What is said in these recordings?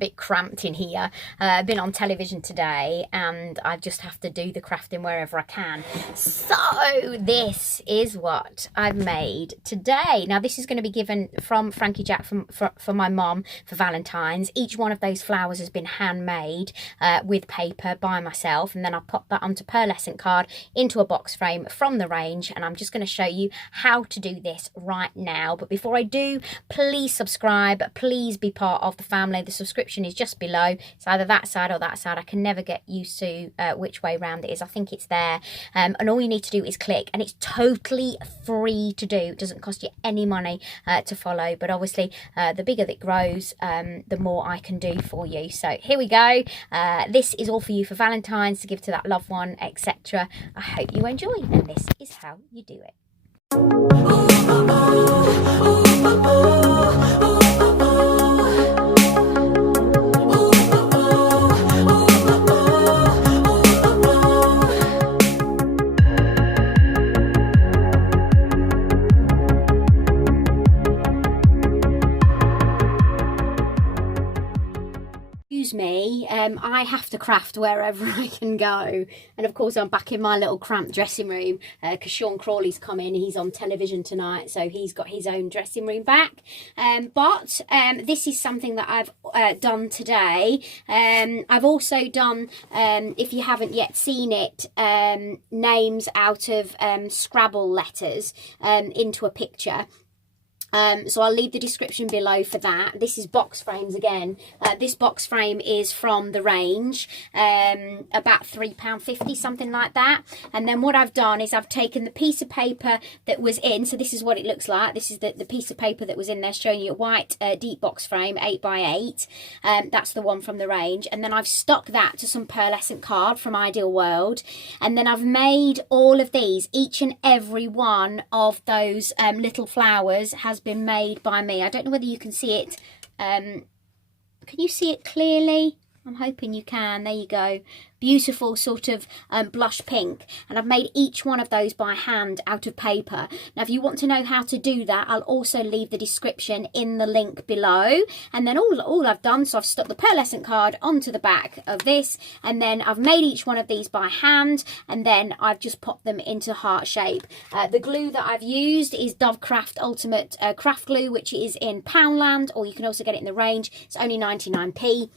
bit cramped in here. I've been on television today and I just have to do the crafting wherever I can. So this is what I've made today. Now this is going to be given from Frankie Jack for my mom for Valentine's. Each one of those flowers has been handmade with paper by myself, and then I pop that onto pearlescent card into a box frame from the range, and I'm just going to show you how to do this right now. But before I do, please subscribe, please be part of the family. The subscription is just below. It's either that side or that side. I can never get used to which way round it is. I think it's there, and all you need to do is click, and it's totally free to do. It doesn't cost you any money to follow, but obviously the bigger that grows, the more I can do for you. So here we go. This is all for you for Valentine's, to give to that loved one, etc. I hope you enjoy, and this is how you do it. Me, I have to craft wherever I can go, and of course I'm back in my little cramped dressing room because Sean Crawley's come in. He's on television tonight, so he's got his own dressing room back, but this is something that I've done today. I've also done, if you haven't yet seen it, names out of Scrabble letters into a picture. So I'll leave the description below for that. This is box frames again. This box frame is from the range, about £3.50, something like that. And then what I've done is I've taken the piece of paper that was in, so this is what it looks like. This is the piece of paper that was in there, showing you a white deep box frame, 8x8. That's the one from the range. And then I've stuck that to some pearlescent card from Ideal World. And then I've made all of these. Each and every one of those little flowers has been made by me. I don't know whether you can see it. Can you see it clearly? I'm hoping you can. There you go. Beautiful sort of blush pink, and I've made each one of those by hand out of paper. Now if you want to know how to do that, I'll also leave the description in the link below. And then all I've done, so I've stuck the pearlescent card onto the back of this, and then I've made each one of these by hand, and then I've just popped them into heart shape. The glue that I've used is Dovecraft Ultimate Craft Glue, which is in Poundland, or you can also get it in the range. It's only 99p.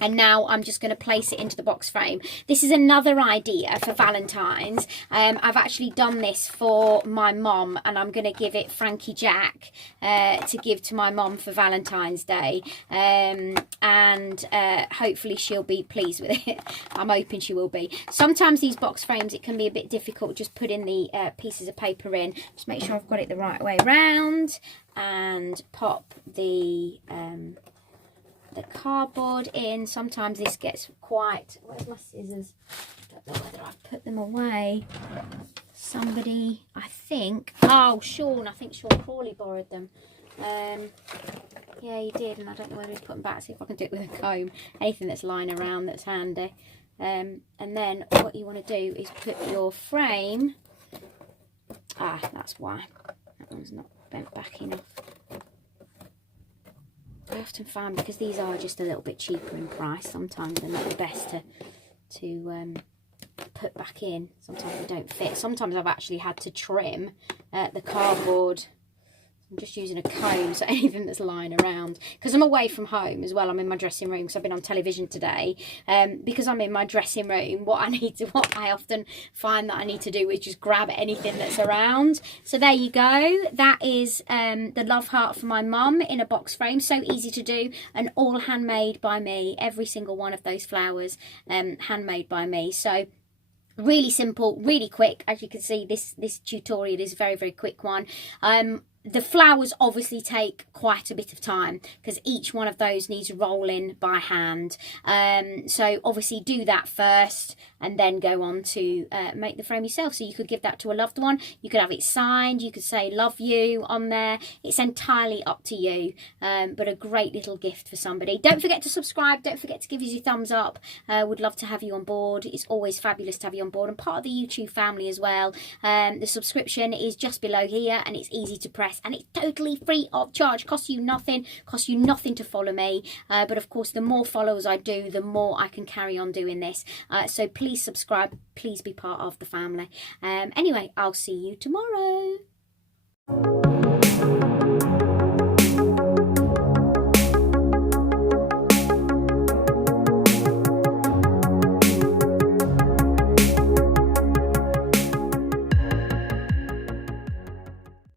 And now I'm just going to place it into the box frame. This is another idea for Valentine's. I've actually done this for my mom, and I'm going to give it Frankie Jack to give to my mom for Valentine's Day. And hopefully she'll be pleased with it. I'm hoping she will be. Sometimes these box frames, it can be a bit difficult just putting the pieces of paper in. Just make sure I've got it the right way round, and pop the cardboard in. Sometimes this gets quite... Where's my scissors? I don't know whether I've put them away. Somebody, I think... Oh, Sean. I think Sean Crawley borrowed them. Yeah, he did, and I don't know whether he's put them back. See if I can do it with a comb. Anything that's lying around that's handy. And then what you want to do is put your frame... Ah, that's why. That one's not bent back enough. I often find, because these are just a little bit cheaper in price, sometimes they're not the best to put back in. Sometimes they don't fit. Sometimes I've actually had to trim the cardboard. I'm just using a comb, so anything that's lying around, because I'm away from home as well. I'm in my dressing room because I've been on television today. Because I'm in my dressing room, what I often find that I need to do is just grab anything that's around. So there you go. That is the love heart for my mum in a box frame. So easy to do, and all handmade by me. Every single one of those flowers handmade by me. So really simple, really quick. As you can see, this tutorial is a very, very quick one. The flowers obviously take quite a bit of time because each one of those needs rolling by hand. So obviously do that first and then go on to make the frame yourself. So you could give that to a loved one. You could have it signed. You could say love you on there. It's entirely up to you, but a great little gift for somebody. Don't forget to subscribe. Don't forget to give us your thumbs up. Would love to have you on board. It's always fabulous to have you on board and part of the YouTube family as well. The subscription is just below here and it's easy to press yes, and it's totally free of charge, costs you nothing to follow me, but of course the more followers I do, the more I can carry on doing this. So please subscribe, please be part of the family. Anyway, I'll see you tomorrow.